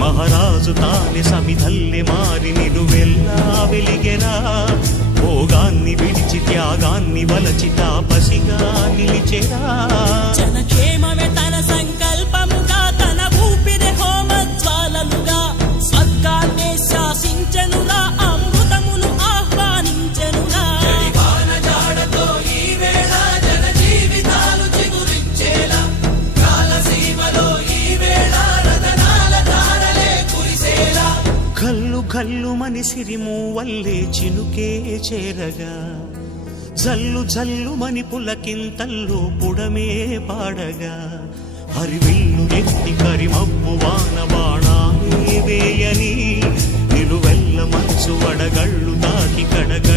మహారాజు తానే సమిధల్లె మారి నిలువెల్లా వెలిగెరా. భోగాన్ని విడిచి త్యాగాన్ని వలచి తాపసిగా నిలిచెరా. జనక్షేమమే తన సంకల్పముగా, తన ఊపిరి హోమజ్వాలలుగా, స్వర్గాన్నే శాసించెనురా, అమృతమును ఆహ్వానించెనురా. కల్లు కల్లు మని సిరిము వల్లే చినుకే చేరగా, జల్లు జల్లు మని పులకింతల్లు పుడమే పాడగా, హరివిల్లు ఎత్తి కరిమబ్బు వాన బాణాలే వేయని, నిలువెల్ల మంచు వడగళ్ళు తాకి కడగ